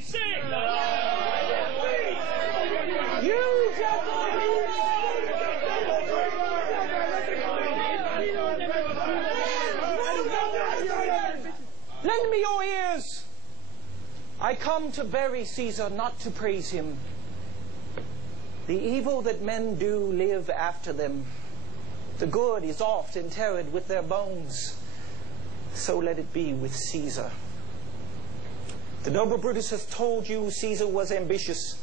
sing, sing! You gentlemen! Lend me your ears. I come to bury Caesar, not to praise him. The evil that men do live after them. The good is oft interred with their bones. So let it be with Caesar. The noble Brutus has told you Caesar was ambitious.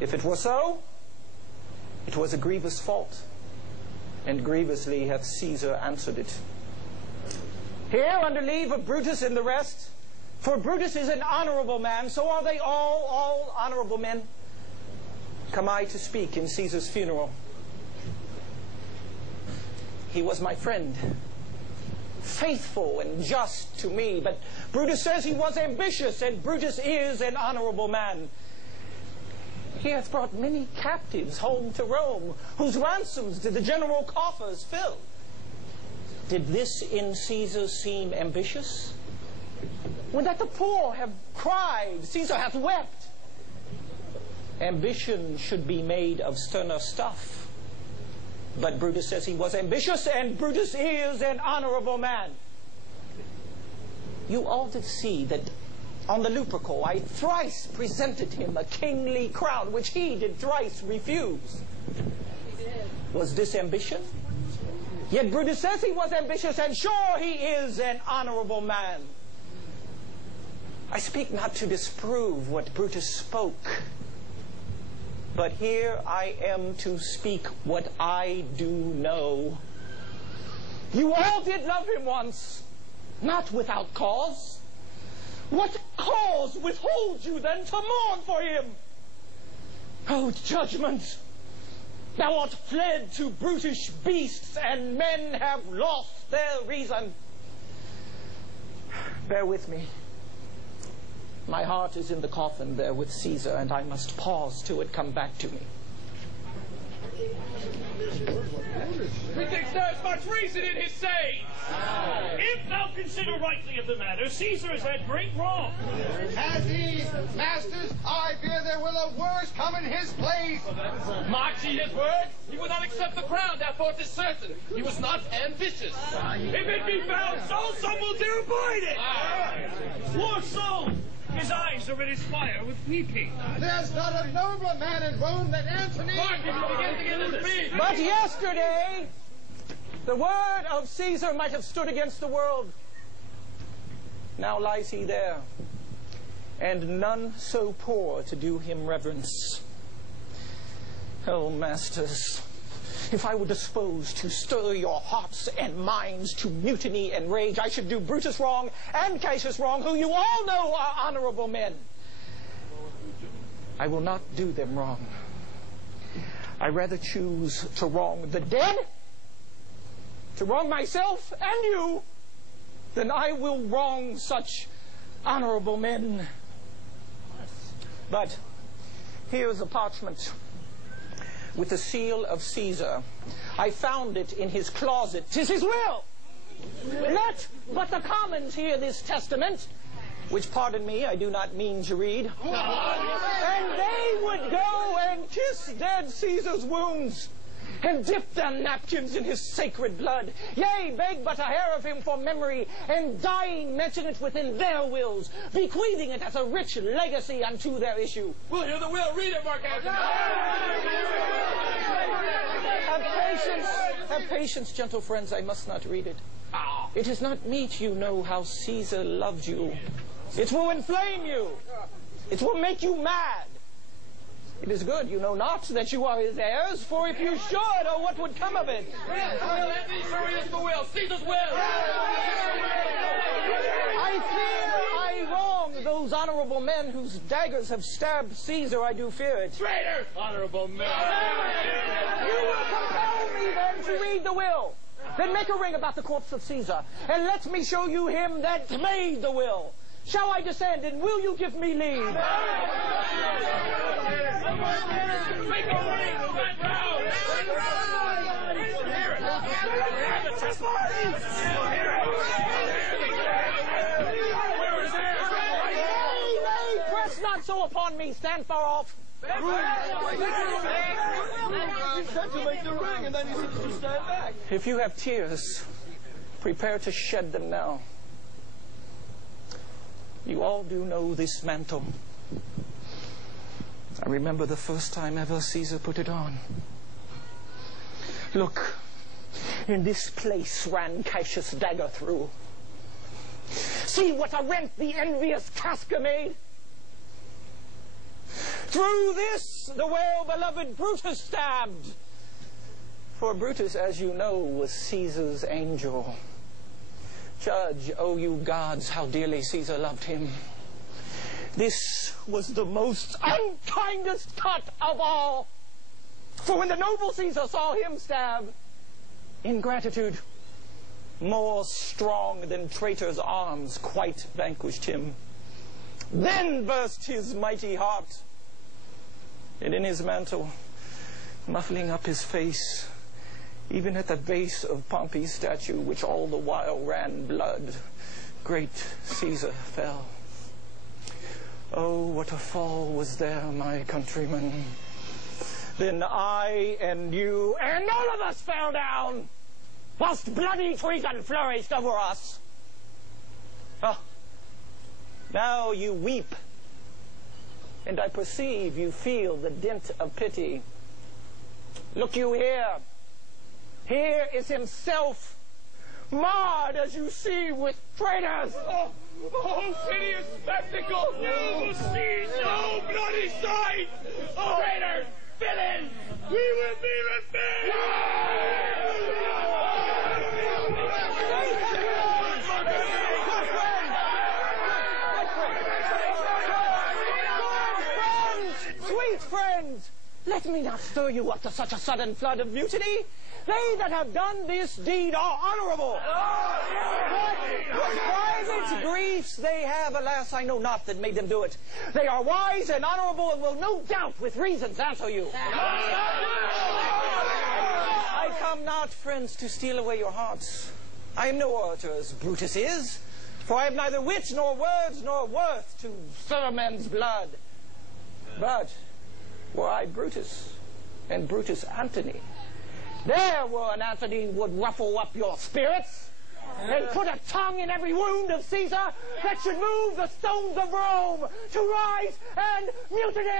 If it were so, it was a grievous fault, and grievously hath Caesar answered it. Here, under leave of Brutus and the rest, for Brutus is an honorable man, so are they all honorable men, come I to speak in Caesar's funeral. He was my friend, faithful and just to me, but Brutus says he was ambitious, and Brutus is an honorable man. He hath brought many captives home to Rome, whose ransoms did the general coffers fill. Did this in Caesar seem ambitious? When that the poor have cried, Caesar hath wept. Ambition should be made of sterner stuff. But Brutus says he was ambitious, and Brutus is an honorable man. You all did see that on the Lupercal I thrice presented him a kingly crown, which he did thrice refuse. Was this ambition? Yet Brutus says he was ambitious, and sure he is an honorable man. I speak not to disprove what Brutus spoke, but here I am to speak what I do know. You all did love him once, not without cause. What cause withholds you then to mourn for him? O judgment! Thou art fled to brutish beasts, and men have lost their reason. Bear with me. My heart is in the coffin there with Caesar, and I must pause till it come back to me. Methinks there is much reason in his saying. If thou consider rightly of the matter, Caesar has had great wrong. Has he? Masters, I fear there will a worse come in his place. Mark ye his word? He will not accept the crown, therefore 'tis certain. He was not ambitious. If it be found so, some will dare abide it. Poor soul! His eyes are in his fire with weeping. There's not a nobler man in Rome than Antony. Mark, if you begin to get his speech. But yesterday, the word of Caesar might have stood against the world. Now lies he there, and none so poor to do him reverence. Oh, masters, if I were disposed to stir your hearts and minds to mutiny and rage, I should do Brutus wrong and Cassius wrong, who you all know are honorable men. I will not do them wrong. I rather choose to wrong the dead, to wrong myself and you, than I will wrong such honorable men. But here's a parchment with the seal of Caesar. I found it in his closet. 'Tis his will. Let but the commons hear this testament, which, pardon me, I do not mean to read. And they would go and kiss dead Caesar's wounds, and dip their napkins in his sacred blood. Yea, beg but a hair of him for memory, and dying mention it within their wills, bequeathing it as a rich legacy unto their issue. We'll hear the will. Read it, Mark Antony. Have patience, gentle friends, I must not read it. It is not meet you know how Caesar loved you. It will inflame you. It will make you mad. It is good you know not that you are his heirs, for if you should, oh, what would come of it? Antony, sure is the will. Caesar's will. I fear I wrong those honorable men whose daggers have stabbed Caesar. I do fear it. Traitor! Honorable men. You will compel me then to read the will. Then make a ring about the corpse of Caesar, and let me show you him that made the will. Shall I descend, and will you give me leave? Make a ring of that round. Nay, not so upon me. Stand far off. He said to make the ring, and then he said to stand back. If you have tears, prepare to shed them now. You all do know this mantle. I remember the first time ever Caesar put it on. Look, in this place ran Cassius' dagger through. See what a rent the envious Casca made. Through this the well-beloved Brutus stabbed. For Brutus, as you know, was Caesar's angel. Judge, O you gods, how dearly Caesar loved him. This was the most unkindest cut of all. For when the noble Caesar saw him stab, ingratitude, more strong than traitor's arms, quite vanquished him. Then burst his mighty heart, and in his mantle, muffling up his face, even at the base of Pompey's statue, which all the while ran blood, great Caesar fell. Oh, what a fall was there, my countrymen. Then I and you and all of us fell down, whilst bloody treason flourished over us. Oh, now you weep, and I perceive you feel the dint of pity. Look you here. Here is himself, marred as you see with traitors. Oh, hideous spectacle! You see no bloody sight! Oh, traitors, villains, we will be revenged! Sweet friends, let me not stir you up to such a sudden flood of mutiny. They that have done this deed are honorable. What private griefs they have, alas, I know not, that made them do it. They are wise and honorable, and will no doubt with reasons answer you. I come not, friends, to steal away your hearts. I am no orator, as Brutus is, for I have neither wit nor words nor worth to stir men's blood. But were I Brutus, and Brutus Antony, there were an Antony would ruffle up your spirits and put a tongue in every wound of Caesar that should move the stones of Rome to rise and mutiny!